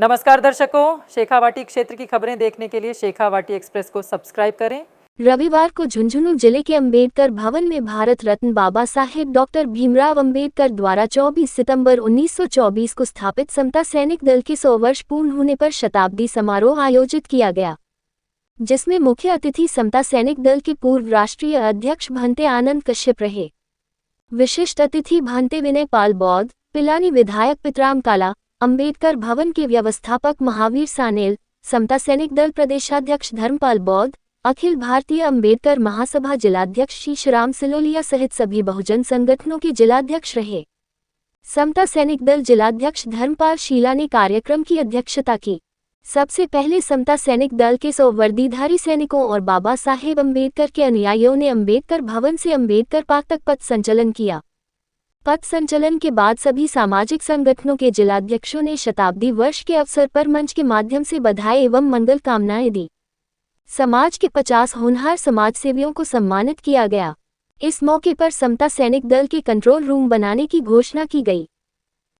नमस्कार दर्शकों, शेखावाटी क्षेत्र की खबरें देखने के लिए शेखावाटी एक्सप्रेस को सब्सक्राइब करें। रविवार को झुंझुनू जिले के अंबेडकर भवन में भारत रत्न बाबा साहेब डॉक्टर भीमराव अंबेडकर द्वारा 24 सितंबर 1924 को स्थापित समता सैनिक दल के 100 वर्ष पूर्ण होने पर शताब्दी समारोह आयोजित किया गया, जिसमें मुख्य अतिथि समता सैनिक दल के पूर्व राष्ट्रीय अध्यक्ष भंते आनंद कश्यप रहे। विशिष्ट अतिथि भंते विनय पाल बौद्ध, पिलानी विधायक पितराम काला, अंबेडकर भवन के व्यवस्थापक महावीर सानेल, समता सैनिक दल प्रदेशाध्यक्ष धर्मपाल बौद्ध, अखिल भारतीय अंबेडकर महासभा जिलाध्यक्ष शीशराम सिलोलिया सहित सभी बहुजन संगठनों के जिलाध्यक्ष रहे। समता सैनिक दल जिलाध्यक्ष धर्मपाल शीला ने कार्यक्रम की अध्यक्षता की। सबसे पहले समता सैनिक दल के 100 वर्दीधारी सैनिकों और बाबा साहेब अंबेडकर के अनुयायियों ने अंबेडकर भवन से अंबेडकर पार्क तक पथ संचलन किया। पथ संचलन के बाद सभी सामाजिक संगठनों के जिलाध्यक्षों ने शताब्दी वर्ष के अवसर पर मंच के माध्यम से बधाई एवं मंगल कामनाएं दी। समाज के 50 होनहार समाजसेवियों को सम्मानित किया गया। इस मौके पर समता सैनिक दल के कंट्रोल रूम बनाने की घोषणा की गई।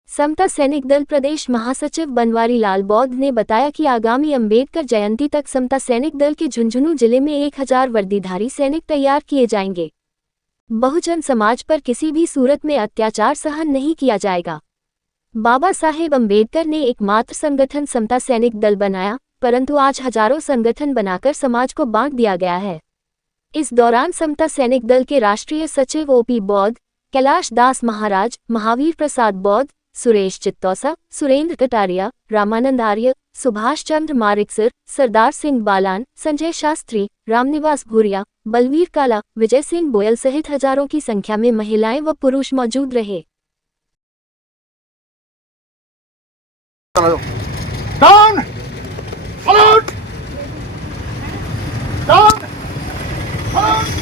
समता सैनिक दल प्रदेश महासचिव बनवारी लाल बौद्ध ने बताया कि आगामी अंबेडकर जयंती तक समता सैनिक दल के झुंझुनू जिले में 1000 वर्दीधारी सैनिक तैयार किए जाएंगे। बहुजन समाज पर किसी भी सूरत में अत्याचार सहन नहीं किया जाएगा। बाबा साहेब अंबेडकर ने एकमात्र संगठन समता सैनिक दल बनाया, परंतु आज हजारों संगठन बनाकर समाज को बांट दिया गया है। इस दौरान समता सैनिक दल के राष्ट्रीय सचिव ओपी बौद्ध, कैलाश दास महाराज, महावीर प्रसाद बौद्ध, सुरेश चित्तौसा, सुरेंद्र कटारिया, रामानंद आर्य, सुभाष चंद्र मारिकसर, सरदार सिंह बालान, संजय शास्त्री, रामनिवास भूरिया, बलवीर काला, विजय सिंह गोयल सहित हजारों की संख्या में महिलाएं व पुरुष मौजूद रहे। Down! Salute! Down! Salute!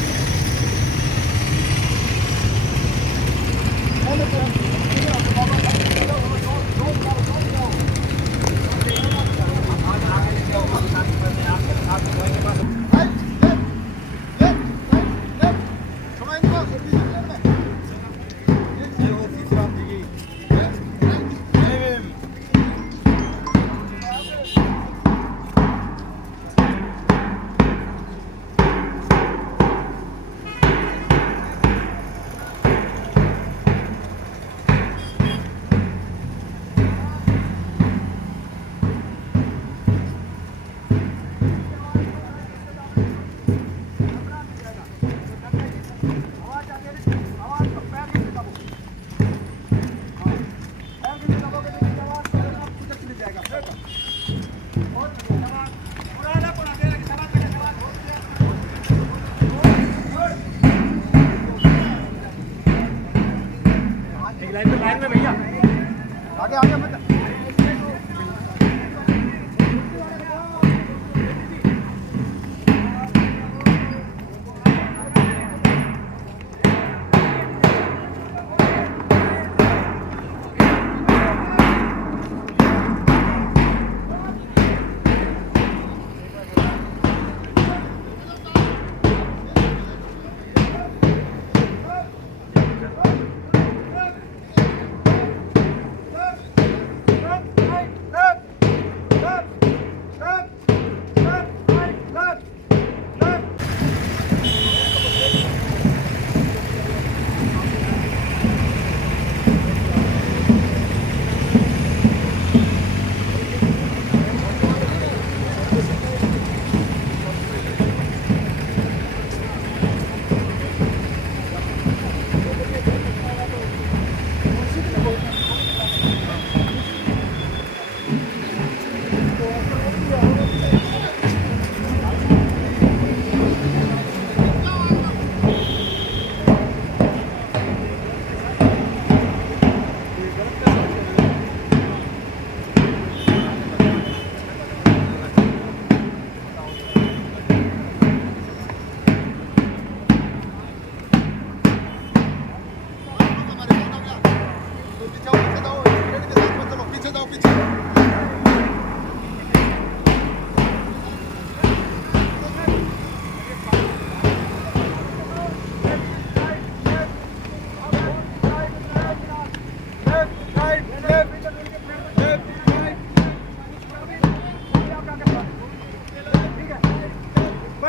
Line में भैया आगे आगे मत।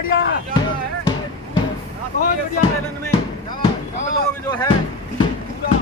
बढ़िया बहुत बढ़िया मेलन में हम लोग जो है पूरा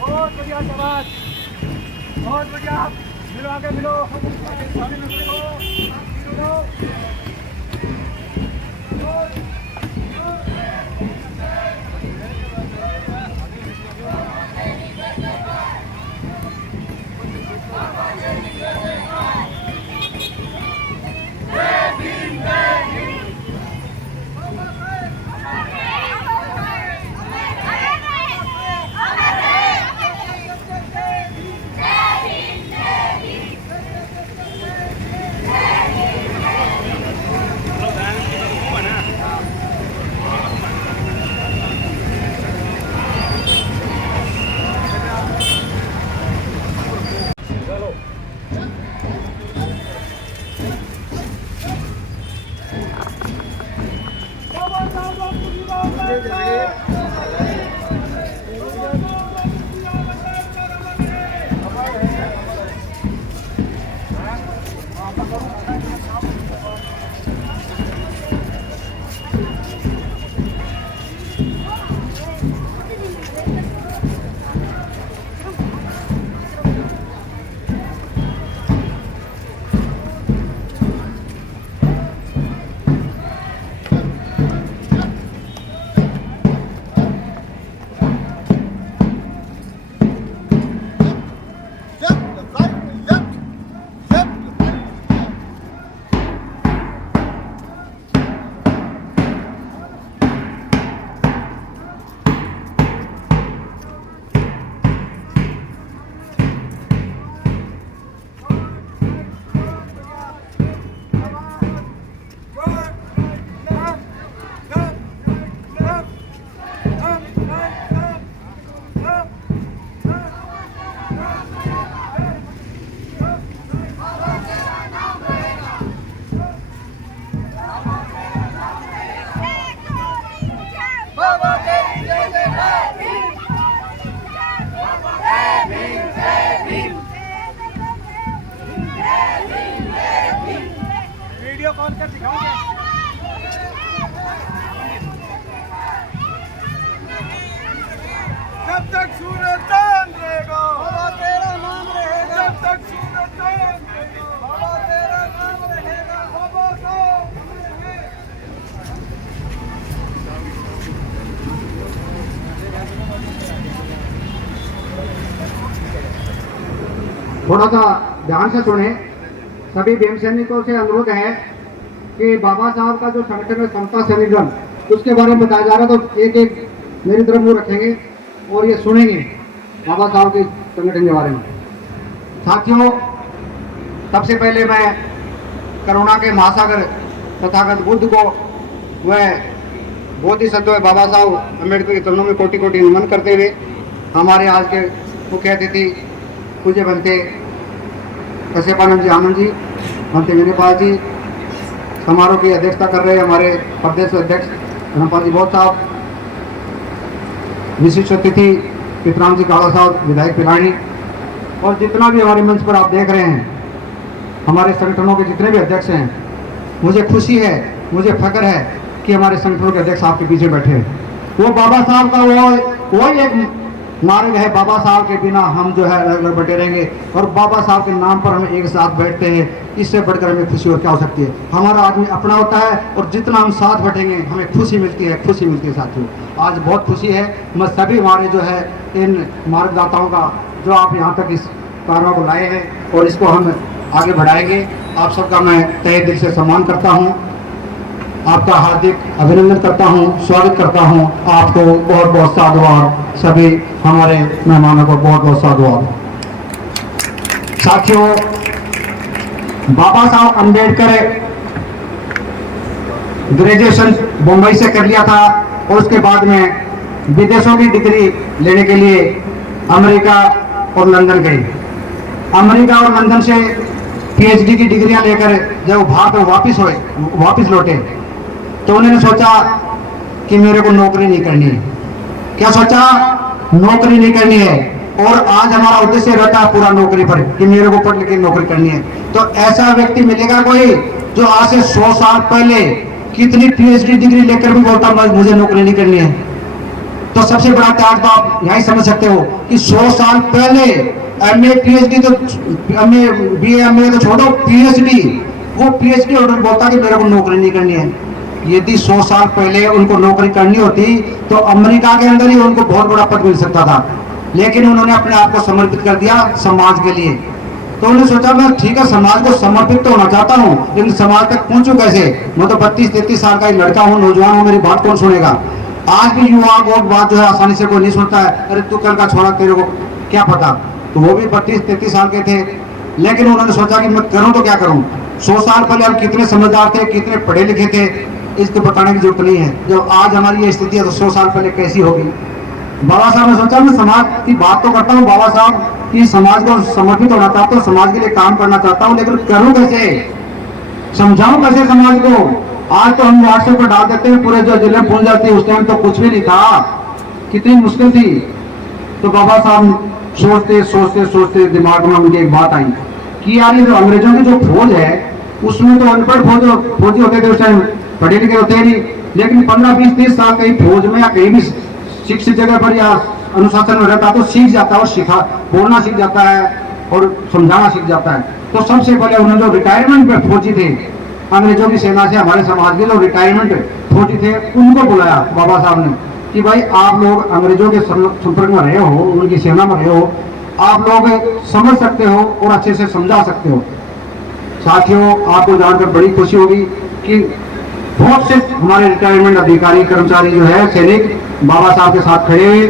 बहुत बढ़िया समाज बहुत बढ़िया मिलो आगे मिलो स्वामी नमस्ते को जब तक सूरज चांद रहेगा बाबा तेरा नाम रहेगा, जब तक सूरज चांद रहेगा बाबा तेरा नाम रहेगा, बाबा साहब थोड़ा सा ध्यान से सुने। सभी भीम सैनिकों से अनुरोध है कि बाबा साहब का जो संगठन है समता सैनिक दल, उसके बारे में बताया जा रहा है, तो एक एक मेरी तरफ वो रखेंगे और ये सुनेंगे बाबा साहब के संगठन के बारे में। साथियों, सबसे पहले मैं करुणा के महासागर तथागत बुद्ध को वह बोधिसत्व बाबा साहब अम्बेडकर के चरणों में कोटि कोटि नमन करते हुए हमारे आज के मुख्य अतिथि पूज्य बनते कश्यपानंद जी आनंद जी, बनते विनयपाल जी, समारोह की अध्यक्षता कर रहे हमारे प्रदेश अध्यक्ष धर्मपाल जी बहुत साहब, विशिष्ट अतिथि पितराम जी काला साहब विधायक पिलानी, और जितना भी हमारे मंच पर आप देख रहे हैं हमारे संगठनों के जितने भी अध्यक्ष हैं, मुझे खुशी है, मुझे फख्र है कि हमारे संगठनों के अध्यक्ष आपके पीछे बैठे हैं। वो बाबा साहब का वो एक मार्ग है, बाबा साहब के बिना हम जो है अलग अलग बैठे रहेंगे, और बाबा साहब के नाम पर हम एक साथ बैठते हैं, इससे बढ़कर हमें खुशी और क्या हो सकती है। हमारा आदमी अपना होता है और जितना हम साथ बैठेंगे हमें खुशी मिलती है, खुशी मिलती है। साथियों, आज बहुत खुशी है, मैं सभी हमारे जो है इन मार्गदाताओं का जो आप यहाँ तक इस कारवा को लाए हैं और इसको हम आगे बढ़ाएंगे, आप सबका मैं तहे दिल से सम्मान करता हूँ, आपका हार्दिक अभिनंदन करता हूँ, स्वागत करता हूँ। आपको बहुत बहुत साधुवाद, सभी हमारे मेहमानों को बहुत बहुत साधुवाद। साथियों, बाबा साहब अम्बेडकर ग्रेजुएशन मुंबई से कर लिया था और उसके बाद में विदेशों की डिग्री लेने के लिए अमेरिका और लंदन गए। अमेरिका और लंदन से पीएचडी की डिग्रियां लेकर जब भारत वापिस लौटे तो उन्होंने सोचा कि मेरे को नौकरी नहीं करनी है। क्या सोचा? नौकरी नहीं करनी है। और आज हमारा उद्देश्य रहता है पूरा नौकरी पर कि मेरे को पढ़ लिख के नौकरी करनी है। तो ऐसा व्यक्ति मिलेगा कोई जो आज से 100 साल पहले कितनी पीएचडी डिग्री लेकर भी बोलता मुझे नौकरी नहीं करनी है? तो सबसे बड़ा त्याग तो आप यही समझ सकते हो कि 100 साल पहले एमए पीएचडी तो एमए बीए एमए तो छोड़ो, पीएचडी, वो पीएचडी होल्डर बोलता कि मेरे को नौकरी नहीं करनी है। यदि 100 साल पहले उनको नौकरी करनी होती तो अमेरिका के अंदर ही उनको बहुत बड़ा पद मिल सकता था, लेकिन उन्होंने अपने आप को समर्पित कर दिया समाज के लिए। तो उन्होंने सोचा मैं ठीक है समाज को समर्पित तो होना चाहता हूँ, लेकिन समाज तक पहुंचूं कैसे? मैं तो 32-33 साल का एक लड़का हूँ, नौजवान हूँ, मेरी बात कौन सुनेगा? आज भी युवा को बात जो है आसानी से कोई नहीं सुनता है, अरे तू कल का छोड़ा, तेरे को क्या पता। तो वो भी 32-33 साल के थे, लेकिन उन्होंने सोचा कि मैं करूं तो क्या करूं। 100 साल पहले हम कितने समझदार थे, कितने पढ़े लिखे थे, इसको बताने की जरूरत नहीं है। जब आज हमारी ये स्थिति है तो 100 साल पहले कैसी होगी। बाबा साहब ने सोचा मैं समाज की बात तो करता हूँ, बाबा साहब की समाज को समर्पित होना चाहता हूँ, समाज के लिए काम करना चाहता हूँ, लेकिन करूँ कैसे, समझाऊं कैसे समाज को। आज तो हम व्हाट्सएप पर डाल देते हैं, पूरे जो जिले पहुंच जाती है, उस टाइम तो कुछ भी नहीं था, कितनी मुश्किल थी। तो बाबा साहब सोचते सोचते सोचते दिमाग में मुझे एक बात आई कि यार ये जो अंग्रेजों की जो फौज है उसमें तो अनपढ़ फौजी होते थे, उस टाइम पढ़े लिखे होते नहीं, लेकिन 15-20-30 साल कहीं फौज में या कहीं भी शिक्षित जगह पर या अनुशासन में रहता तो सीख जाता है, और सीखा बोलना सीख जाता है और समझाना सीख जाता है। तो सबसे पहले उन्होंने जो रिटायरमेंट पे फौजी थे अंग्रेजों की सेना से, हमारे समाज के जो रिटायरमेंट फौजी थे उनको बुलाया बाबा साहब ने कि भाई आप लोग अंग्रेजों के संपर्क में रहे हो, उनकी सेना में रहे हो, आप लोग समझ सकते हो और अच्छे से समझा सकते हो। साथियों, आपको जानकर बड़ी खुशी होगी कि बहुत से हमारे रिटायरमेंट अधिकारी कर्मचारी जो है सैनिक बाबा साहब के साथ खड़े हुए,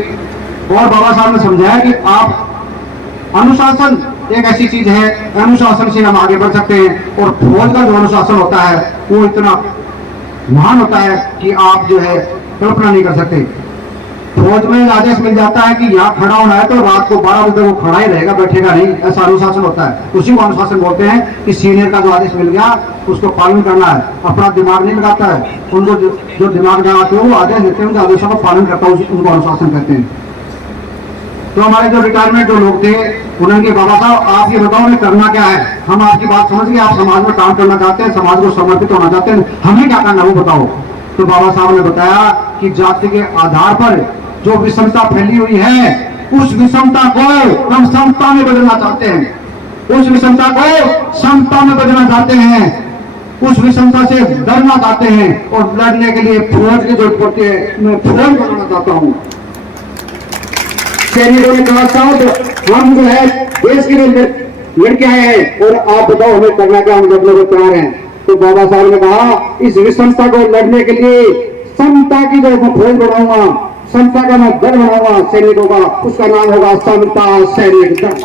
और बाबा साहब ने समझाया कि आप अनुशासन एक ऐसी चीज है, अनुशासन से हम आगे बढ़ सकते हैं, और फौज का जो अनुशासन होता है वो इतना महान होता है कि आप जो है कल्पना नहीं कर सकते। फौज में आदेश मिल जाता है कि यहाँ खड़ा होना है तो रात को 12 बजे वो खड़ा ही रहेगा, बैठेगा नहीं, ऐसा अनुशासन होता है। उसी को अनुशासन बोलते हैं कि सीनियर का जो आदेश मिल गया उसको पालन करना है, अपना दिमाग नहीं लगाता है। उनको जो दिमाग लगाते हो वो आदेश देते हैं, उनके आदेशों का पालन करता है, उनको अनुशासन कहते हैं। तो हमारे जो रिटायरमेंट जो लोग थे उन्होंने बाबा साहब आप ये बताओ हमें करना क्या है, हम आपकी बात समझ गए, आप समाज में काम करना चाहते हैं, समाज को समर्पित होना चाहते हैं, हमें क्या करना वो बताओ। तो बाबा साहब ने बताया कि जाति के आधार पर जो विषमता फैली हुई है उस विषमता को हम समता में बदलना चाहते हैं, उस विषमता को समता में बदलना चाहते हैं, उस विषमता से डरना चाहते हैं और लड़ने के लिए फौज की जरूरत पड़ती है। मैं फौज बनाना चाहता हूँ। सैनिकों ने कहा साहब हम जो है देश के लिए लड़के आए हैं और आप बताओ हमें करना क्या, हम लड़ने को तैयार हैं। तो बाबा साहब ने कहा इस विषमता को लड़ने के लिए समता की जो मैं फौज बनाऊंगा, समता का मैं दल बनाऊंगा सैनिकों का, उसका नाम होगा समता सैनिक दल।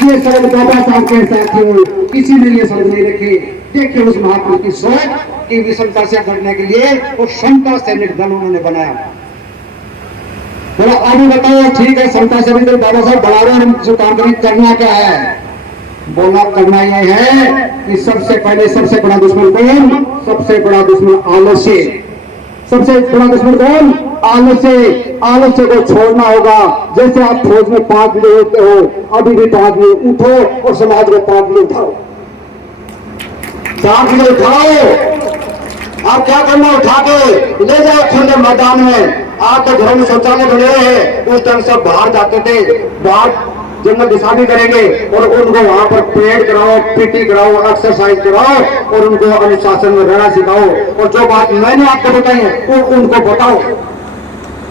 ये शब्द बाबा साहब के साथियों किसी ने ये शब्द नहीं रखे। देखिए उस महात्मा की सोच कि विषमता से लड़ने के लिए वो समता सैनिक दल उन्होंने बनाया। बोला अभी बताओ ठीक है समता सैनिक दल बाबा साहब बना रहे हैं, जो काम करना क्या है? बोला करना यह है कि सबसे पहले सबसे बड़ा दुश्मन कौन? सबसे बड़ा दुश्मन आलस्य। सबसे बड़ा दुश्मन कौन? आलस्य। आलस्य को छोड़ना होगा। जैसे आप फौज में 5 बजे होते हो, अभी भी 5 बजे उठो और समाज को 5 बजे उठाओ, 4 बजे उठाओ। आप क्या करना, उठा के ले जाओ खुले मैदान में। आप तो घरों में शौचालय बने हैं, उस टाइम सब बाहर जाते थे, बाहर जंगल डिसाइड करेंगे और उनको वहां पर परेड कराओ, पीटी कराओ, एक्सरसाइज कराओ और उनको अनुशासन में रहना सिखाओ और जो बात मैंने आपको बताई है वो उनको बताओ।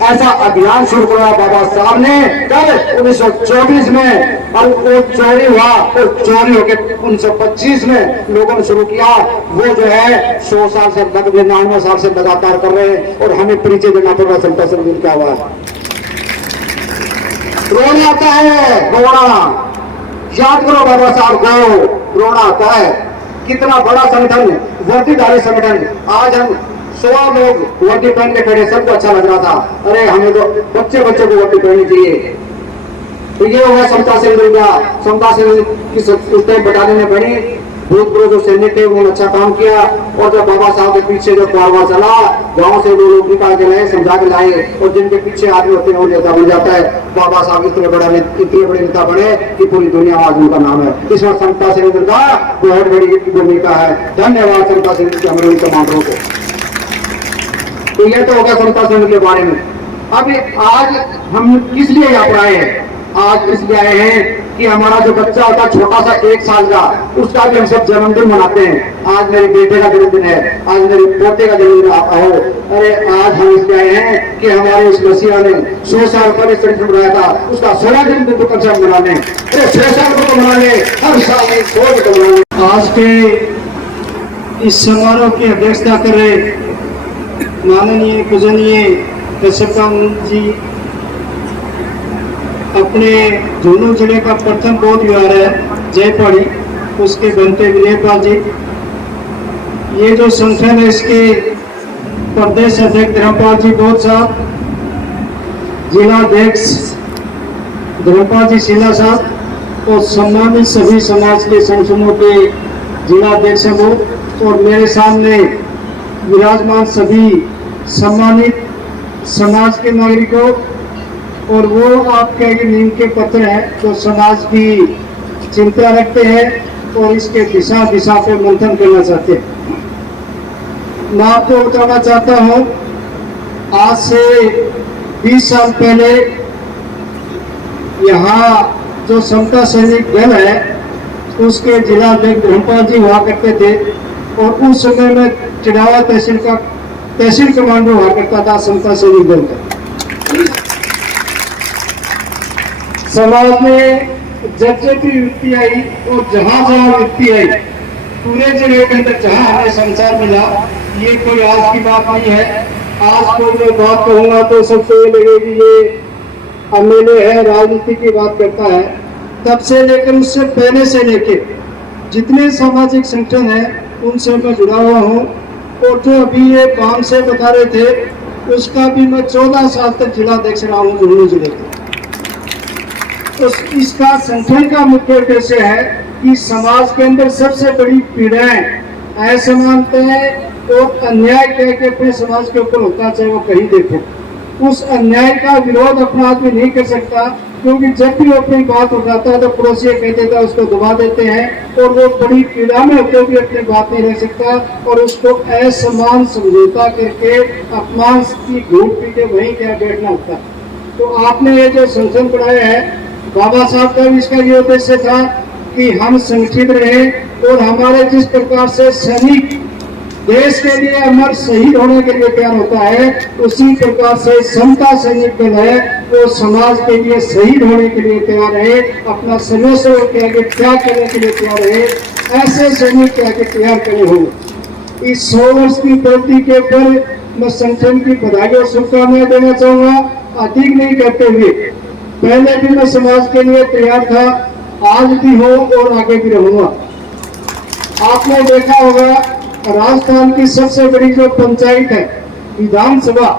ऐसा अभियान शुरू किया बाबा साहब ने कल 1924 में, और वो चोरी हुआ और चोरी होकर 1925 में लोगों ने शुरू किया। वो जो है 100 साल से 99 साल से लगातार कर रहे हैं और हमें परिचय देना पड़ रहा समता सैनिक क्या हुआ है। रोना आता है, रोना याद करो बाबा साहब को, रोना आता है। कितना बड़ा संगठन, वर्दीधारी संगठन, आज हम 100 लोग वर्दी पहन के खड़े, सबको अच्छा लग रहा था। अरे हमें तो बच्चे को वर्दी पहननी चाहिए। तो ये होगा समता सैनिक का। समता सैनिक की उस टाइम बटालियन में बनी, भूतपूर्व जो सैनिक थे उन्होंने अच्छा काम किया और जब बाबा साहब के पीछे जो कारवां चला, गांव से लोग निकाल के लाए, समझा के लाए और जिनके पीछे आदमी होते हैं वो नेता बन जाता है। बाबा साहब इतने बड़े नेता बने कि पूरी दुनिया आज उनका नाम है। इसमें समता सैनिक का बहुत बड़ी भूमिका है। धन्यवाद समता सैनिक के हमारे कमांडरों को। तो यह तो होगा समता सैनिक के बारे में। अब आज हम किस लिए यहाँ पर आए हैं? आज इसलिए आए हैं कि हमारा जो बच्चा होता है छोटा सा 1 साल का, उसका भी हम सब जन्मदिन मनाते हैं। आज मेरे बेटे का जन्मदिन है, आज मेरे पोते का जन्मदिन आता हो। अरे आज हम इसलिए आए हैं कि हमारे इस मसीहा ने 100 साल पहले संगठन बनाया था, उसका 16 जन्मदिन तो कम से कम मना लें। अरे 6 साल को तो मना लें, हर साल 100 को मना लें। आज के इस समारोह की अध्यक्षता कर रहे माननीय पूजनीय कश्यपानंद जी, अपने झुंझुनू जिले का प्रथम बौद्ध विहार है जयपहाड़ी, उसके बनते विनयपाल जी। ये जो संगठन है इसके प्रदेश अध्यक्ष धर्मपाल जी बौद्ध साहब, जिला अध्यक्ष धर्मपाल जी शीला साहब और सम्मानित सभी समाज के संगठनों के जिला अध्यक्ष हैं और मेरे सामने विराजमान सभी सम्मानित समाज के नागरिकों, और वो आपके नींव के पत्र हैं जो समाज की चिंता रखते हैं और इसके दिशा पे मंथन करना चाहते हैं। मैं आपको बताना चाहता हूँ, आज से 20 साल पहले यहाँ जो समता सैनिक दल है उसके जिला अध्यक्ष धर्मपाल जी हुआ करते थे और उस समय में चिड़ावा तहसील कमांडर हुआ करता था समता सैनिक दल का। समाज में जब जब भी वृत्ति आई और जहाँ वृत्ति आई, पूरे जिले के अंदर जहाँ हमें संचार मिला, ये कोई आज की बात नहीं है। आज कोई मैं बात कहूँगा तो सबसे ये लगेगी ये एमएलए है, राजनीति की बात करता है। तब से लेकर उससे पहले से लेकर जितने सामाजिक संगठन हैं उनसे मैं जुड़ा हुआ हूँ और जो अभी ये काम से बता रहे थे उसका भी मैं 14 साल तक जिला अध्यक्ष रहा हूँ झुंझुनू जिले का। तो इसका संगठन का मुख्य उद्देश्य है कि समाज के अंदर सबसे बड़ी पीड़ाएं, असमानताएं और अन्याय कह के अपने समाज के ऊपर होता, चाहे वो कहीं देखो। उस अन्याय का विरोध अपना आदमी नहीं कर सकता, क्योंकि जब भी वो अपनी बात उठाता है तो पड़ोसी कह देता है, उसको दबा देते हैं और वो बड़ी पीड़ा में होते हुए अपनी बात नहीं रख सकता और उसको असमान समझौता करके अपमान की घूट पी के वहीं क्या बैठना होता है। तो आपने ये जो संगठन बनाया है, बाबा साहब का भी इसका ये उद्देश्य था कि हम संगठित रहे और हमारे जिस प्रकार से सैनिक देश के लिए अमर शहीद होने के लिए तैयार होता है, उसी प्रकार से समता सैनिक दल है वो समाज के लिए शहीद होने के लिए तैयार है, अपना सर्वस्व के आगे त्याग करने के लिए तैयार है। ऐसे सैनिक के आगे तैयार करे हो। इस 100 वर्ष की उपलब्धि के ऊपर मैं संगठन की बधाई और शुभकामनाएं देना चाहूंगा। अधिक नहीं करते हुए, पहले भी मैं समाज के लिए तैयार था, आज भी हो और आगे भी रहूंगा। आपने देखा होगा राजस्थान की सबसे बड़ी जो पंचायत है विधानसभा,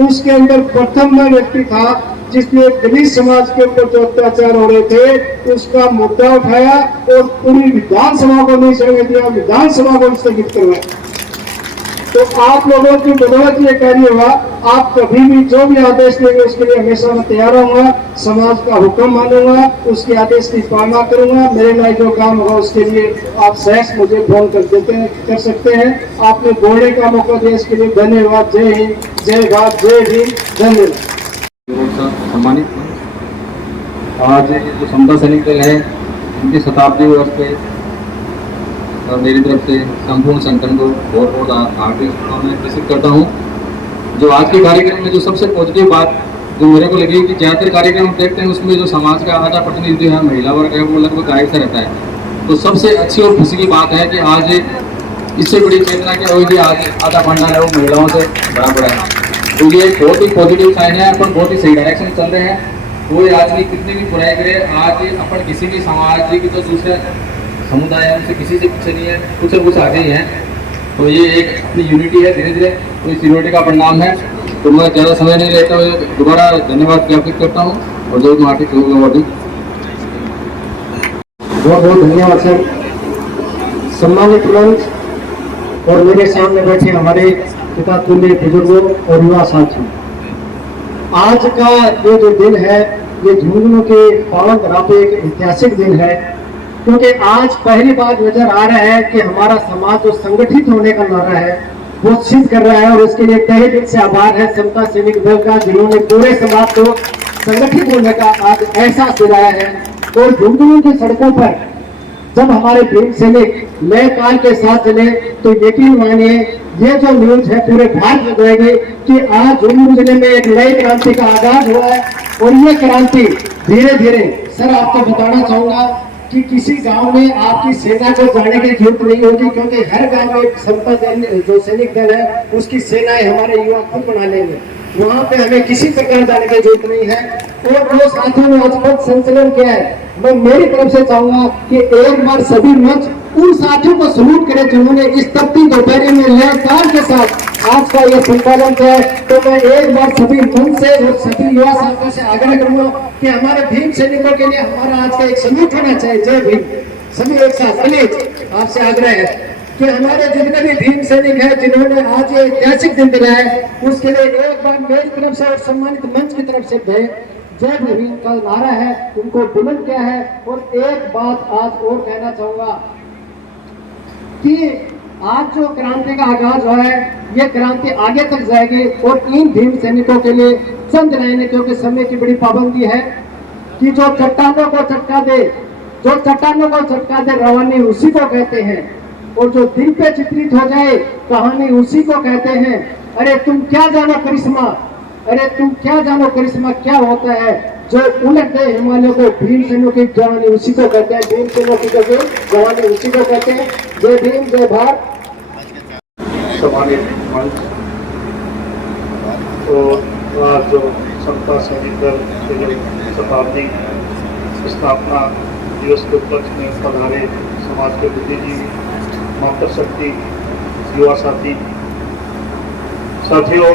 उसके अंदर प्रथम मैं व्यक्ति था जिसने दलित समाज के ऊपर जो अत्याचार हो रहे थे उसका मुद्दा उठाया और पूरी विधानसभा को नहीं चलने दिया, विधानसभा को स्थगित करवाया। तो आप लोगों की बदौलत ये कार्य हुआ। आप कभी भी जो भी आदेश देंगे उसके लिए हमेशा मैं तैयार रहूंगा, समाज का हुक्म मानूंगा, उसके आदेश की पालना करूंगा। मेरे लिए जो काम होगा उसके लिए आप सहज मुझे फोन कर सकते हैं। आपने बोलने का मौका दिया, इसके लिए धन्यवाद। जय हिंद, जय भारत, जय भीम, धन्यवाद। सम्मानित आज जो समता सैनिक दल है उनकी शताब्दी वर्ष पे और मेरी तरफ से संपूर्ण संगठन को बहुत बहुत हार्दिक शुभकामनाएं प्रेषित करता हूँ। जो आज के कार्यक्रम में जो सबसे पॉजिटिव बात जो मेरे को लगी कि ज़्यादातर कार्यक्रम हम देखते हैं उसमें जो समाज का आधा प्रतिनिधि है, महिला वर्ग है, वो लगभग गायब सा रहता है। तो सबसे अच्छी और खुशी की बात है कि आज इससे बड़ी चेतना क्या हुई कि आज आधा फंडा है वो महिलाओं से बड़ा बड़ा है। तो ये बहुत ही पॉजिटिव साइन है, अपन बहुत ही सही डायरेक्शन चल रहे हैं। कोई आदमी कितनी भी बुराई करे, आज अपन किसी भी समाज की तो दूसरे समुदाय है उनसे किसी से पीछे नहीं है, कुछ न कुछ आगे ही है। तो ये एक अपनी यूनिटी है, धीरे धीरे तो इस यूनिटी का परिणाम है। तो मैं ज़्यादा समय नहीं लेता हुए दोबारा धन्यवाद ज्ञापित करता हूँ और जो मार्टिक बहुत बहुत धन्यवाद सर। सम्मानित मंच और मेरे सामने बैठे हमारे पिता तुल्य बुजुर्गों और युवा साथियों, आज का ये जो दिन है ये झुंझुनू के पावन धरा पे एक ऐतिहासिक दिन है, क्योंकि आज पहली बार नजर आ रहा है कि हमारा समाज जो संगठित होने का नारा है वो सिद्ध कर रहा है। और इसके लिए तहे दिल से आभार है समता सैनिक दल का, जिन्होंने पूरे समाज को संगठित होने का आज एहसास दिलाया है। और झुंझुनू की सड़कों पर जब हमारे भीम सैनिक नए काल के साथ चले तो यकीन मानिए ये जो न्यूज है पूरे भारत में जाएगी कि आज झुंझुनू जिले में एक नई क्रांति का आगाज हुआ है। और ये क्रांति धीरे धीरे, सर आपको बताना चाहूंगा कि किसी गांव में आपकी सेना को जाने की जरूरत नहीं होगी, क्योंकि हर गांव में समता जो सैनिक दल है उसकी सेनाएं हमारे युवा खुद बना लेंगे। वहां पे हमें किसी प्रकार जाने की जरूरत नहीं है। और जो साथियों ने आज पद संचलन किया है, मैं मेरी तरफ से चाहूंगा कि एक बार सभी मंच उन साथियों को सलूट करें जिन्होंने इस तपती दोपहर में लगातार के साथ आज का यह संचालन किया है। तो मैं एक बार सभी मंच से और सभी युवा साथियों से आग्रह करूंगा कि हमारे भीम सैनिकों के लिए हमारा आज का एक सलूट होना चाहिए। जय भीम। सभी एक साथ प्लीज आपसे आग्रह है कि हमारे जितने भी भीम सैनिक हैं जिन्होंने आज ये ऐतिहासिक दिन दिलाया है, उसके लिए एक बार मेरी तरफ से और सम्मानित मंच की तरफ से जय भीम का नारा है उनको बुलंद किया है। और एक बात आज और कहना चाहूंगा कि आज जो क्रांति का आगाज हुआ है ये क्रांति आगे तक जाएगी। और इन भीम सैनिकों के लिए चंद लाइनें, क्योंकि समय की बड़ी पाबंदी है, कि जो चट्टानों को चटका दे, जो चट्टानों को चटका दे रवानी उसी को कहते हैं, और जो दिल पे चित्रित हो जाए कहानी उसी को कहते हैं। अरे तुम क्या जानो करिश्मा, अरे तुम क्या जानो करिश्मा क्या होता है, जो उलट गए हिमालय को भीम सैनिकों की जवानी उसी को कहते हैं, भीम सैनिकों की जवानी उसी को कहते हैं। जय भीम, जय भारत। सम्मानित मंच और आज जो समता सैनिक दल के शताब्दी स्थापना दिवस के उपलक्ष्य में पधारे समाज के बुद्धिजीवी, मातृशक्ति, युवा साथियों,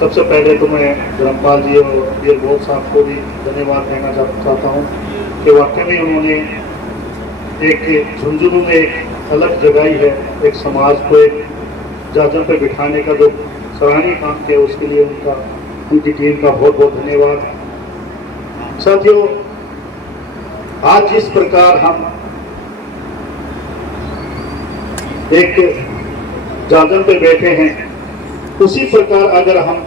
सबसे पहले तो मैं धर्मपाल जी और वीर भोग साहब को भी धन्यवाद देना चाहता हूँ कि वाकई में उन्होंने एक झुंझुनू में एक अलग जगह है, एक समाज को एक जाजम पे बिठाने का जो सराहनीय काम किया, उसके लिए उनकी टीम का बहुत बहुत धन्यवाद। साथियों, आज जिस प्रकार हम एक जागरण पे बैठे हैं, उसी प्रकार अगर हम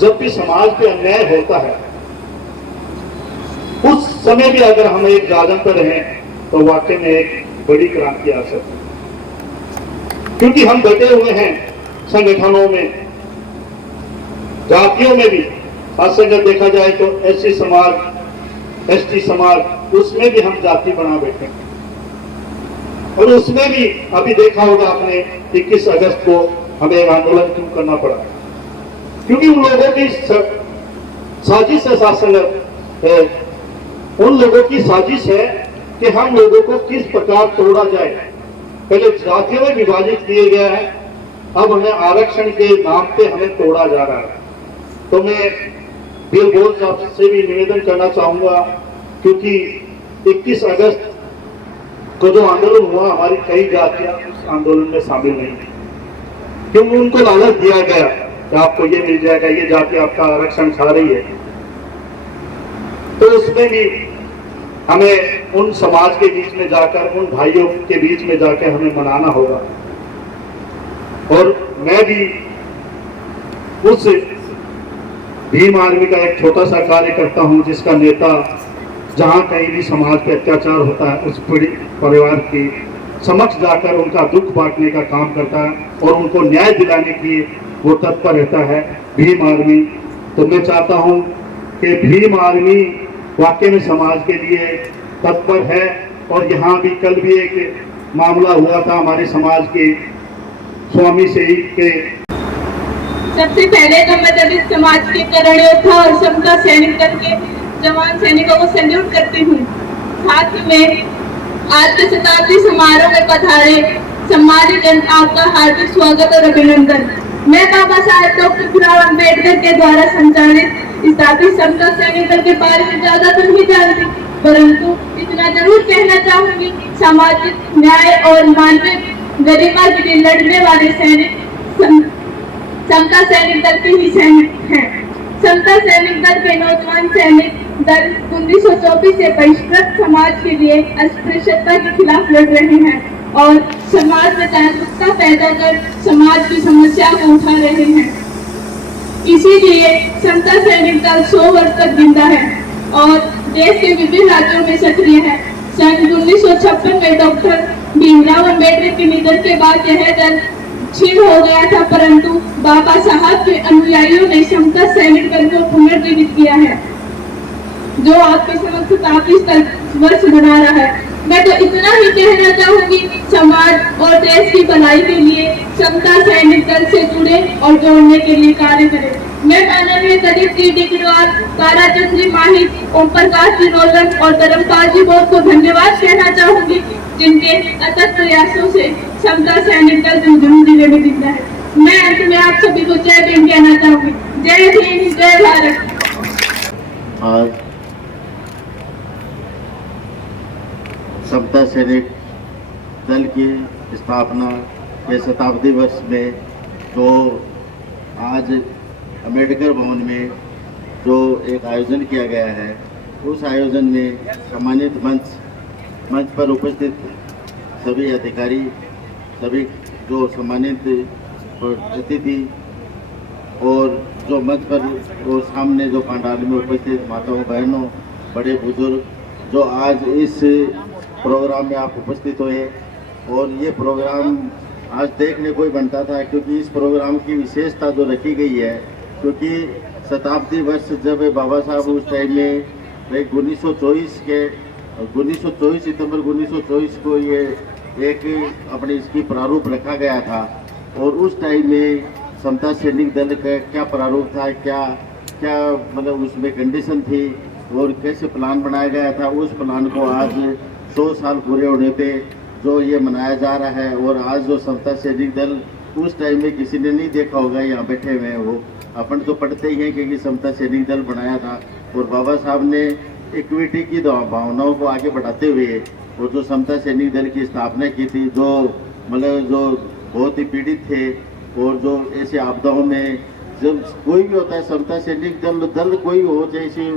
जब भी समाज पे अन्याय होता है उस समय भी अगर हम एक जागरण पर रहें तो वाकई में एक बड़ी क्रांति आ सकती है। क्योंकि हम बटे हुए हैं संगठनों में, जातियों में भी। खास अगर देखा जाए तो एससी समाज, एसटी समाज, उसमें भी हम जाति बना बैठे हैं। और उसमें भी अभी देखा होगा आपने 21 अगस्त को हमें एक आंदोलन क्यों करना पड़ा, क्योंकि उन लोगों की साजिश है, शासन है, उन लोगों की साजिश है कि हम लोगों को किस प्रकार तोड़ा जाए। पहले जातियों में विभाजित किए गया है, अब हमें आरक्षण के नाम पे हमें तोड़ा जा रहा है। तो मैं बिल बोल साहब से भी निवेदन करना चाहूंगा, क्योंकि 21 अगस्त को जो आंदोलन हुआ, हमारी कई जातियां उस आंदोलन में शामिल नहीं थी, क्योंकि उनको लालच दिया गया कि आपको ये मिल जाएगा, ये जाति आपका आरक्षण खा रही है। तो उसमें भी हमें उन समाज के बीच में जाकर, उन भाइयों के बीच में जाकर हमें मनाना होगा। और मैं भी उस भीम आर्मी का एक छोटा सा कार्य करता हूं, जिसका नेता जहां कहीं भी समाज पे अत्याचार होता है उस पीड़ित परिवार की समक्ष जाकर उनका दुख बांटने का काम करता है और उनको न्याय दिलाने की वो तत्पर रहता है भीम आर्मी। तो मैं चाहता हूं कि भीम आर्मी वाकई में समाज के लिए तत्पर है। और यहाँ भी कल भी एक मामला हुआ था हमारे समाज के स्वामी से ही के। सबसे पहले तो मैं दलित समाज के करण योद्धा और समता सैनिक दल के जवान सैनिकों को सैल्यूट करती हूँ। साथ में आज के शताब्दी समारोह में पधारे सम्मानित जन, आपका हार्दिक स्वागत और अभिनंदन। मैं बाबा साहेब डॉक्टर भीमराव अम्बेडकर के द्वारा संचालित स्थापित समता सैनिक दल के बारे में ज्यादा तो नहीं जानती, परंतु इतना जरूर कहना चाहूंगी, सामाजिक न्याय और मानवीय गरिमा के लिए लड़ने वाले सैनिक समता सैनिक दल के ही सैनिक हैं। समता सैनिक दल के नौजवान सैनिक दल 1924 से बहिष्कृत समाज के लिए अस्पृश्यता के खिलाफ लड़ रहे हैं और समाज में जागरूकता पैदा कर समाज की समस्या को उठा रहे हैं। इसीलिए समता सैनिक दल 100 वर्ष तक जिंदा है और देश के विभिन्न राज्यों में सक्रिय है। सन 1956 में डॉक्टर भीमराव अम्बेडकर के निधन के बाद यह दल छीन हो गया था, परंतु बाबा साहब के अनुयायियों ने समता सैनिक दल को पुनर्जीवित किया है, जो आपके समक्ष 37 वर्ष बना रहा है। मैं तो इतना ही कहना चाहूंगी, समाज और देश की भलाई के लिए समता सैनिक दल से जुड़े और जोड़ने के लिए कार्य करें। मैं माननीय दलित जी डिग्रीवाल, ताराचंद जी माही, ओम प्रकाश जी रोलन और धर्मपाल जी बोध को धन्यवाद कहना चाहूंगी, जिनके अथक प्रयासों से समता सैनिक दल झुंझुनू जिले में जिंदा है। मैं अंत में आप सभी को जय भीम कहना चाहूंगी। जय भीम, जय भारत। आज समता सैनिक दल की स्थापना के शताब्दी वर्ष में जो आज अम्बेडकर भवन में जो एक आयोजन किया गया है, उस आयोजन में सम्मानित मंच पर उपस्थित सभी अधिकारी, सभी जो सम्मानित अतिथि और जो मंच पर और सामने जो पंडाल में उपस्थित माताओं, बहनों, बड़े बुजुर्ग जो आज इस प्रोग्राम में आप उपस्थित हुए। और ये प्रोग्राम आज देखने को ही बनता था, क्योंकि इस प्रोग्राम की विशेषता जो रखी गई है, क्योंकि शताब्दी वर्ष जब बाबा साहब उस टाइम में 1924 सितंबर 1924 को ये एक अपने इसकी प्रारूप रखा गया था। और उस टाइम में समता सैनिक दल का क्या प्रारूप था, क्या मतलब उसमें कंडीशन थी और कैसे प्लान बनाया गया था, उस प्लान को आज 100 साल पूरे होने पे जो ये मनाया जा रहा है। और आज जो समता सैनिक दल उस टाइम में किसी ने नहीं देखा होगा, यहाँ बैठे हुए हैं वो, अपन तो पढ़ते ही हैं कि समता सैनिक दल बनाया था। और बाबा साहब ने इक्विटी की भावनाओं को आगे बढ़ाते हुए और जो समता सैनिक दल की स्थापना की थी, जो मतलब जो बहुत ही पीड़ित थे, और जो ऐसे आपदाओं में जब कोई भी होता है, समता सैनिक दल कोई हो, जैसे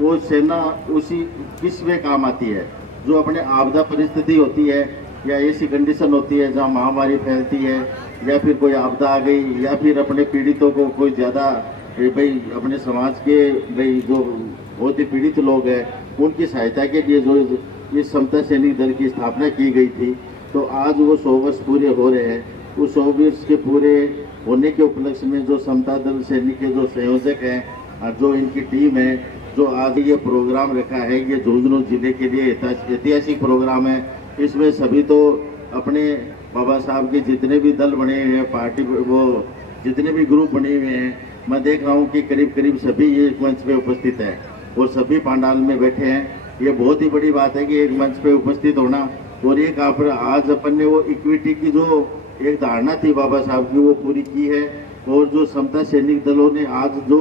वो सेना उसी किस में काम आती है। जो अपने आपदा परिस्थिति होती है या ऐसी कंडीशन होती है जहाँ महामारी फैलती है या फिर कोई आपदा आ गई या फिर अपने पीड़ितों को कोई ज़्यादा भाई अपने समाज के भाई जो बहुत ही पीड़ित लोग हैं उनकी सहायता के लिए जो ये समता सैनिक दल की स्थापना की गई थी, तो आज वो 100 वर्ष पूरे हो रहे हैं। उस 100 वर्ष के पूरे होने के उपलक्ष्य में जो समता दल सैनिक के जो संयोजक हैं और जो इनकी टीम है, जो आज ये प्रोग्राम रखा है, ये झुंझुनू जिले के लिए ऐतिहासिक प्रोग्राम है। इसमें सभी तो अपने बाबा साहब के जितने भी दल बने हुए हैं, पार्टी वो जितने भी ग्रुप बने हुए हैं, मैं देख रहा हूँ कि करीब करीब सभी ये मंच पे उपस्थित है और सभी पंडाल में बैठे हैं। ये बहुत ही बड़ी बात है कि एक मंच पे उपस्थित होना। और एक आप आज अपन ने वो इक्विटी की जो एक धारणा थी बाबा साहब की वो पूरी की है। और जो समता सैनिक दलों ने आज जो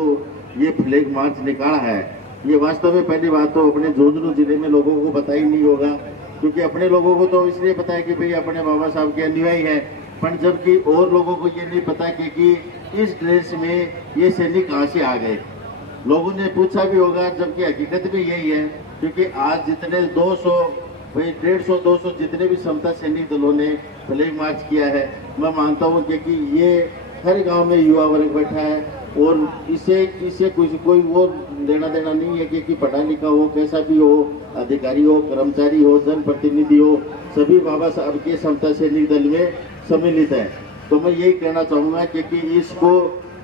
ये फ्लैग मार्च निकाला है, ये वास्तव में पहली बात तो अपने झुंझुनू जिले में लोगों को पता ही नहीं होगा, क्योंकि अपने लोगों को तो इसलिए पता है कि भाई अपने बाबा साहब के अनुयायी है, पर जबकि और लोगों को ये नहीं पता कि इस ड्रेस में ये सैनिक कहाँ से आ गए। लोगों ने पूछा भी होगा, जबकि हकीकत में यही है, क्योंकि आज जितने 200 भाई 150-200 जितने भी समता सैनिक दलों ने फ्लैग मार्च किया है, मैं मानता हूँ कि ये हर गांव में युवा वर्ग बैठा है और इसे कोई वो लेना देना नहीं है कि पढ़ा लिखा हो, कैसा भी हो, अधिकारी हो, कर्मचारी हो, जनप्रतिनिधि हो, सभी बाबा साहब के समता सैनिक दल में सम्मिलित है। तो मैं यही कहना चाहूँगा कि इसको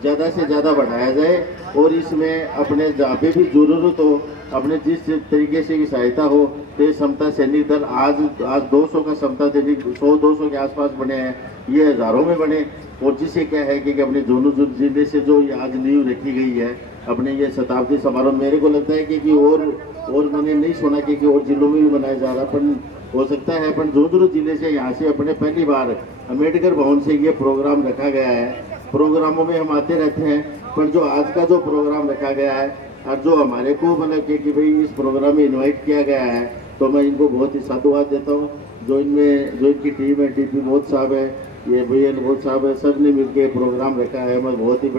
ज़्यादा से ज़्यादा बढ़ाया जाए और इसमें अपने जहाँ पे भी जरूरत हो, अपने जिस तरीके से की सहायता हो, तो समता सैनिक दल आज 200 का समता सैनिक 100-200 के आसपास बने हैं, ये हज़ारों में बने। और जिससे क्या है कि अपने झुंझुनू जिले से जो ये आज नींव रखी गई है, अपने ये शताब्दी समारोह, मेरे को लगता है कि और मैंने नहीं सुना कि और जिलों में भी मनाया जा रहा, पर हो सकता है पर झुंझुनू जिले से यहाँ से अपने पहली बार अम्बेडकर भवन से ये प्रोग्राम रखा गया है। प्रोग्रामों में हम आते रहते हैं, पर जो आज का जो प्रोग्राम रखा गया है और जो हमारे को मतलब कि भाई इस प्रोग्राम में इनवाइट किया गया है, तो मैं इनको बहुत ही साधुवाद देता हूँ। जो इनकी टीम है, डीपी बोध साहब है, ये भैया बोध साहब है, सब ने मिलकर प्रोग्राम रखा है। मैं बहुत ही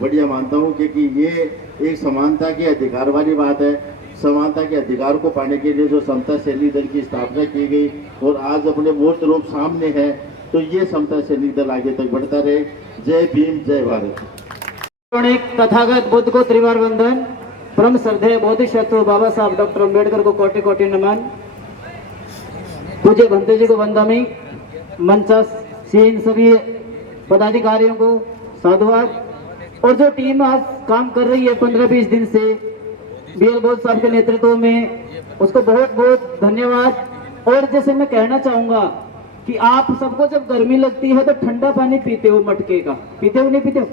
बढ़िया मानता हूँ कि ये एक समानता के अधिकार वाली बात है। समानता के अधिकार को पाने के लिए जो समता सैनिक दल की स्थापना की गई और आज अपने मूर्त रूप सामने है, तो ये समता सैनिक दल आगे तक बढ़ता रहे। जय भीम, जय भारत। तथागत बुद्ध को त्रिवार वंदन। परम श्रद्धेय बोधिसत्व बाबा साहब डॉक्टर अम्बेडकर को कोटि कोटि नमन। पूज्य भंते जी को वंदमी, मंचासीन सभी पदाधिकारियों को साधुवाद। और जो टीम आज काम कर रही है 15-20 दिन से बीएल बोध साहब के नेतृत्व में, उसको बहुत बहुत धन्यवाद। और जैसे मैं कहना चाहूंगा कि आप सबको जब गर्मी लगती है तो ठंडा पानी पीते हो, मटके का पीते हो, नहीं पीते हो?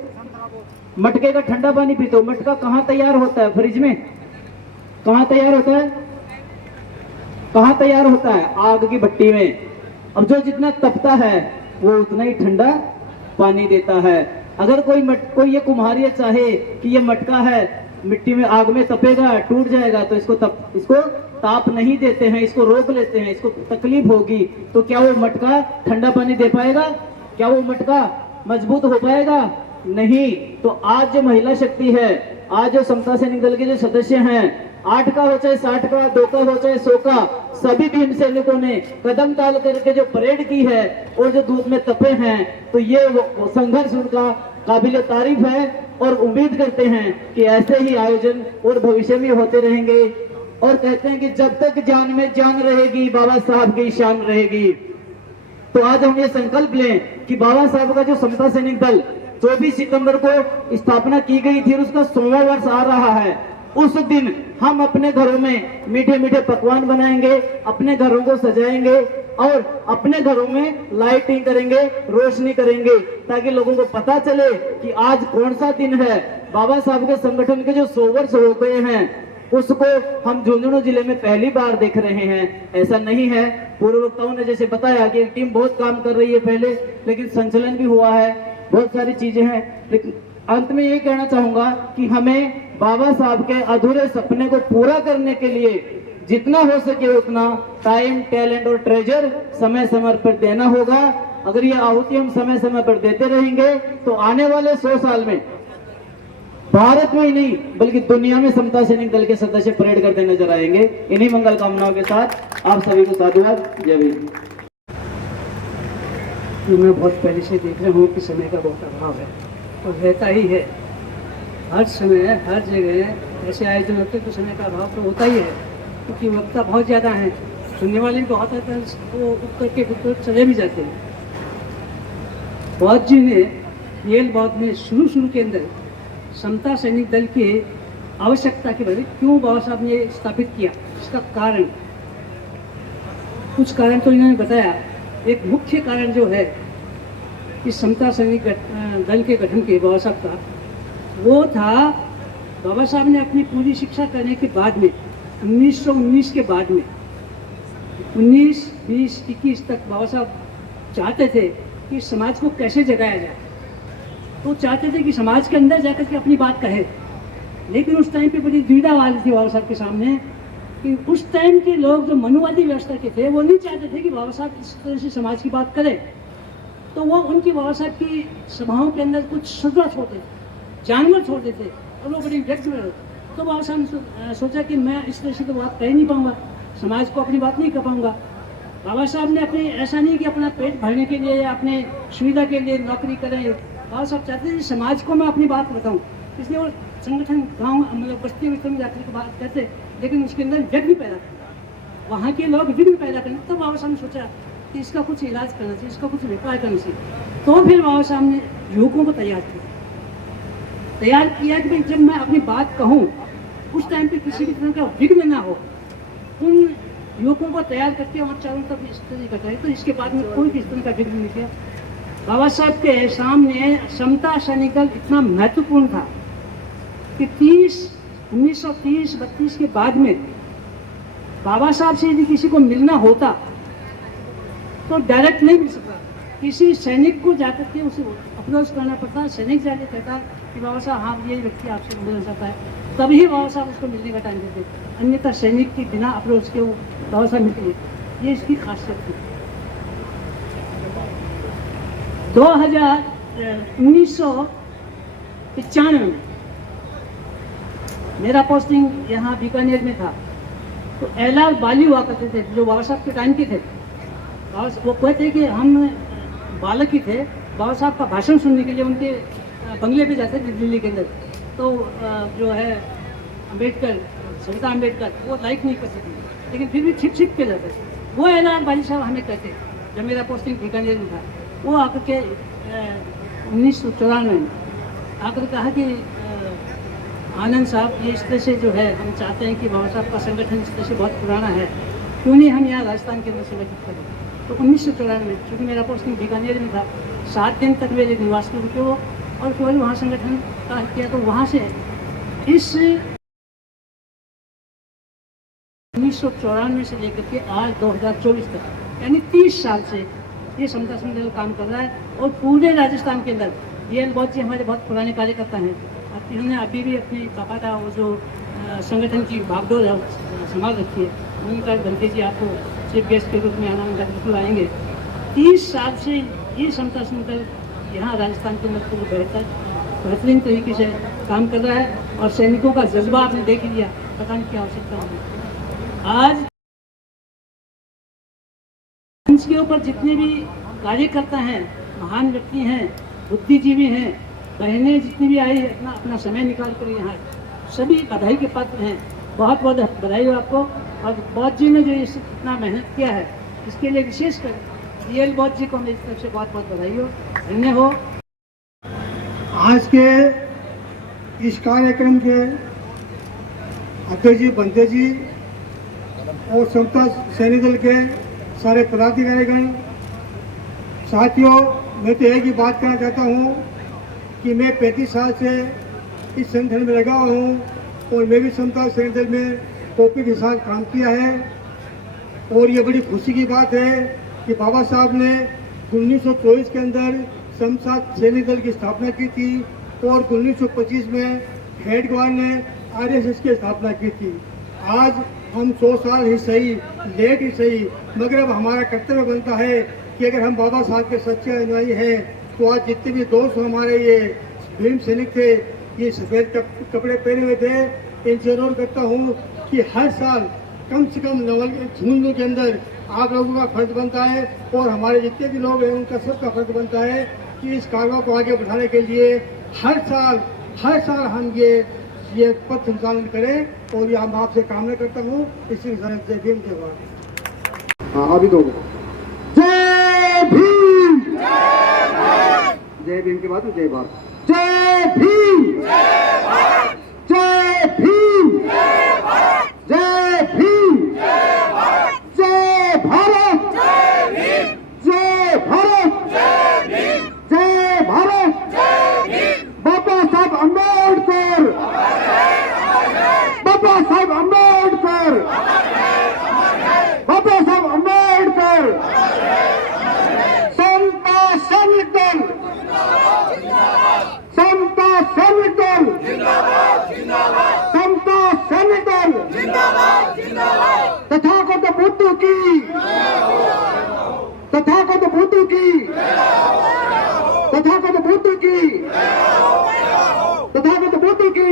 मटके का ठंडा पानी पीते हो। मटका कहाँ तैयार होता है? फ्रिज में। कहाँ तैयार होता है? कहाँ तैयार होता है? आग की भट्टी में। अब जो जितना तपता है वो उतना ही ठंडा पानी देता है। अगर कोई ये कुम्हारिया चाहे कि ये मटका है, मिट्टी में आग में तपेगा, टूट जाएगा, तो इसको ताप नहीं देते हैं, इसको रोक लेते हैं, इसको तकलीफ होगी, तो क्या वो मटका ठंडा पानी दे पाएगा? क्या वो मटका मजबूत हो पाएगा? नहीं। तो आज जो महिला शक्ति है, आज जो समता सैनिक दल के जो सदस्य हैं, 8 का हो चाहे 60 का, 2 का हो चाहे 100 का, सभी भीम सैनिकों ने कदम ताल करके जो परेड की है और जो धूप में तपे हैं, तो ये संघर्ष उनका काबिल तारीफ है। और उम्मीद करते हैं कि ऐसे ही आयोजन और भविष्य में होते रहेंगे। और कहते हैं कि जब तक जान में जान रहेगी, बाबा साहब की शान रहेगी। तो आज हम ये संकल्प लें कि बाबा साहब का जो समता सैनिक दल 24 सितंबर को स्थापना की गई थी, उसका 100वां वर्ष आ रहा है। उस दिन हम अपने घरों में मीठे मीठे पकवान बनाएंगे, अपने घरों को सजाएंगे और अपने घरों में लाइटिंग करेंगे, रोशनी करेंगे, ताकि लोगों को पता चले कि आज कौन सा दिन है। बाबा साहब के संगठन के जो 100 वर्ष हो गए हैं, उसको हम झुंझुनू जिले में पहली बार देख रहे हैं। ऐसा नहीं है, पूर्व वक्ताओं ने जैसे बताया कि टीम बहुत काम कर रही है पहले, लेकिन संचलन भी हुआ है, बहुत सारी चीजें हैं। लेकिन अंत में ये कहना चाहूंगा कि हमें बाबा साहब के अधूरे सपने को पूरा करने के लिए जितना हो सके उतना टाइम, टैलेंट और ट्रेजर समय समय पर देना होगा। अगर ये आहुति हम समय समय पर देते रहेंगे तो आने वाले 100 साल में भारत में ही नहीं बल्कि दुनिया में समता सैनिक दल के सदस्य परेड करते नजर आएंगे। इन्हीं मंगल कामनाओं के साथ आप सभी को साधुवाद। जय भीम। मैं बहुत पहले से देख रहा हूँ कि समय का बहुत अभाव है और रहता ही है। हर समय हर जगह ऐसे आयोजन होते तो समय का अभाव तो होता ही है, क्योंकि वक्ता बहुत ज़्यादा हैं, सुनने वाले भी बहुत होते हैं, वो उत्तर चले भी जाते हैं। बौद्ध जी ने येल बौद्ध में शुरू के अंदर समता सैनिक दल की आवश्यकता के बारे में क्यों बाबा साहब ने स्थापित किया, इसका कारण, कुछ कारण तो इन्होंने बताया। एक मुख्य कारण जो है इस समता सैनिक दल के गठन के बाबा साहब का, वो था बाबा साहब ने अपनी पूरी शिक्षा करने के बाद में 1919 के बाद में 19, 20, 21 तक बाबा साहब चाहते थे कि समाज को कैसे जगाया जाए। तो चाहते थे कि समाज के अंदर जाकर के अपनी बात कहे, लेकिन उस टाइम पे बड़ी दुविधा वाली थी बाबा साहब के सामने कि उस टाइम के लोग जो मनुवादी व्यवस्था के थे वो नहीं चाहते थे कि बाबा साहब इस तरह से समाज की बात करें। तो वो उनकी बाबा साहब की सभाओं के अंदर कुछ शुद्रा छोड़ते थे, जानवर छोड़ते थे और वो बड़ी व्यक्त में रहते। तो बाबा साहब ने सोचा कि मैं इस तरह से तो बात कह ही नहीं पाऊँगा, समाज को अपनी बात नहीं कर पाऊँगा। बाबा साहब ने अपने ऐसा नहीं कि अपना पेट भरने के लिए या अपने सुविधा के लिए नौकरी करें, बाबा साहब चाहते थे समाज को मैं अपनी बात बताऊँ। इसलिए वो संगठन गाँव मतलब बस्ती में जाकर के बात करते, लेकिन उसके अंदर विघ्न पैदा करते, वहाँ के लोग विघ्न पैदा करें। तो बाबा साहब ने सोचा कि इसका कुछ इलाज करना चाहिए, इसका कुछ उपाय करना चाहिए। तो फिर बाबा साहब ने युवकों को तैयार किया कि भाई जब मैं अपनी बात कहूँ उस टाइम पे किसी भी तरह का विघ्न ना हो। उन युवकों को तैयार करके वहाँ चारों तरफ इस तरह करता है, तो इसके बाद में कोई भी इस तरह का विघ्न नहीं किया। बाबा साहब के सामने समता सैनिक दल इतना महत्वपूर्ण था कि 1930-32 के बाद में बाबा साहब से यदि किसी को मिलना होता तो डायरेक्ट नहीं मिल सकता, किसी सैनिक को जाकर के उसे अप्रोच करना पड़ता। सैनिक जाके कहता कि बाबा साहब हाँ ये व्यक्ति आपसे मिलना चाहता है, तभी बाबा साहब उसको मिलने का टाइम देते, अन्यथा सैनिक के बिना अप्रोच के वो बाबा साहब मिलते। ये इसकी खासियत थी। 1995 में मेरा पोस्टिंग यहाँ बीकानेर में था, तो LR बाली हुआ करते थे जो बाबा साहब के टाइम के थे। वो कहते कि हम बालक ही थे, बाबा साहब का भाषण सुनने के लिए उनके बंगले पे जाते थे दिल्ली के अंदर। तो जो है अम्बेडकर, सविता अम्बेडकर, वो लाइक नहीं कर सकते, लेकिन फिर भी छिप के जाते थे। वो LR बाली साहब हमें कहते जब मेरा पोस्टिंग बीकानेर में था। वो आकर के 1994 में आकर कहा कि आनंद साहब ये इस तरह से जो है हम चाहते हैं कि बाबा साहब का संगठन इस तरह से बहुत पुराना है, क्यों नहीं हम यहाँ राजस्थान के अंदर संगठित करें। तो 1994 में चूँकि मेरा पोस्टिंग बीकानेर में था, 7 दिन तक मेरे निवास में रुके वो, और फिर वहाँ संगठन का किया। तो वहाँ से इस 1994 से लेकर के आज 2024 तक यानी 30 साल से ये समता सैनिक दल काम कर रहा है। और पूरे राजस्थान के अंदर येल बौद्ध जी हमारे बहुत पुराने कार्यकर्ता हैं। इन्होंने अभी भी अपनी बाकायदा वो जो संगठन की भागदौड़ संभाल रखी है। उनका घंटे जी आपको चीफ गेस्ट के रूप में आना उनका बिल्कुल आएंगे। 30 साल से ये समता सैनिक दल यहाँ राजस्थान के अंदर पूरे बेहतरीन तरीके से काम कर रहा है। और सैनिकों का जज्बा आपने देख लिया, बताने की आवश्यकता नहीं। आज इसके ऊपर जितने भी कार्यकर्ता हैं, महान व्यक्ति हैं, बुद्धिजीवी हैं, बहनें जितनी भी आई अपना समय निकाल कर यहाँ, सभी बधाई के पात्र हैं। बहुत बहुत बधाई हो आपको। और बौद्ध जी ने जो इतना मेहनत किया है इसके लिए विशेषकर येल बौद्ध जी को मेरी तरफ से बहुत बहुत बधाई हो, धन्य हो। आज के इस कार्यक्रम के अध्यक्ष जी बंते जी और समता सैनिक दल के सारे पदाधिकारीगण, साथियों, मैं तो एक ही बात कहना चाहता हूँ कि मैं 35 साल से इस संगठन में लगा हुआ हूँ और मैं भी समता सैनिक दल में टोपी के साथ काम किया है। और ये बड़ी खुशी की बात है कि बाबा साहब ने 1924 के अंदर समता सैनिक दल की स्थापना की थी और 1925 में हेडगवार ने RSS की स्थापना की थी। आज हम 100 साल ही सही, लेट ही सही, मगर अब हमारा कर्तव्य बनता है कि अगर हम बाबा साहब के सच्चे अनुयायी हैं तो आज जितने भी दोस्त हमारे ये भीम सैनिक थे, ये सफ़ेद कपड़े पहने हुए थे, इनसे अनुरोध करता हूँ कि हर साल कम से कम झुंझुनू के अंदर आप लोगों का फर्ज बनता है और हमारे जितने भी लोग हैं उनका सबका फर्ज बनता है कि इस कारवा को आगे बढ़ाने के लिए हर साल हम ये पथ संचालन करें और ये हम आपसे कामना करता हूँ। इसी के साथ जय भीम, जय भारत। हाँ अभी दो जय भीम, जय भीम के बाद जय भारत, जय भीम, जय भीम, जय भीम, जय भारत, जय भारत, जय भारत, बाबा साहब अम्बेडकर, बाबा साहब अम्बेडकर, बाबा साहब अम्बेडकर, समता सैनिक दल, समता सैनिक दल, समता सैनिक दल, तथागत बुद्ध की, तथागत बुद्ध की, तथागत बुद्ध की, तथागत बुद्ध की।